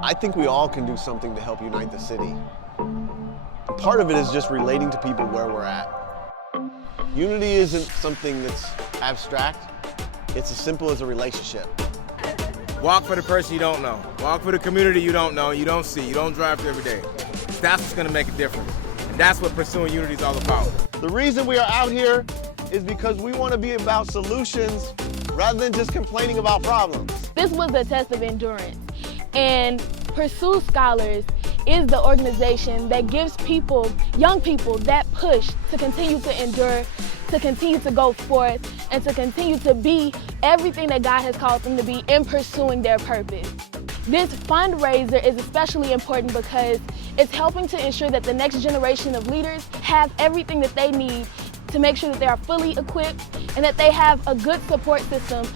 I think we all can do something to help unite the city. Part of it is just relating to people where we're at. Unity isn't something that's abstract. It's as simple as a relationship. Walk for the person you don't know. Walk for the community you don't know, you don't see, you don't drive through every day. That's what's gonna make a difference. And that's what pursuing unity is all about. The reason we are out here is because we want to be about solutions rather than just complaining about problems. This was a test of endurance. And Pursue Scholars is the organization that gives people, young people, that push to continue to endure, to continue to go forth, and to continue to be everything that God has called them to be in pursuing their purpose. This fundraiser is especially important because it's helping to ensure that the next generation of leaders have everything that they need to make sure that they are fully equipped and that they have a good support system.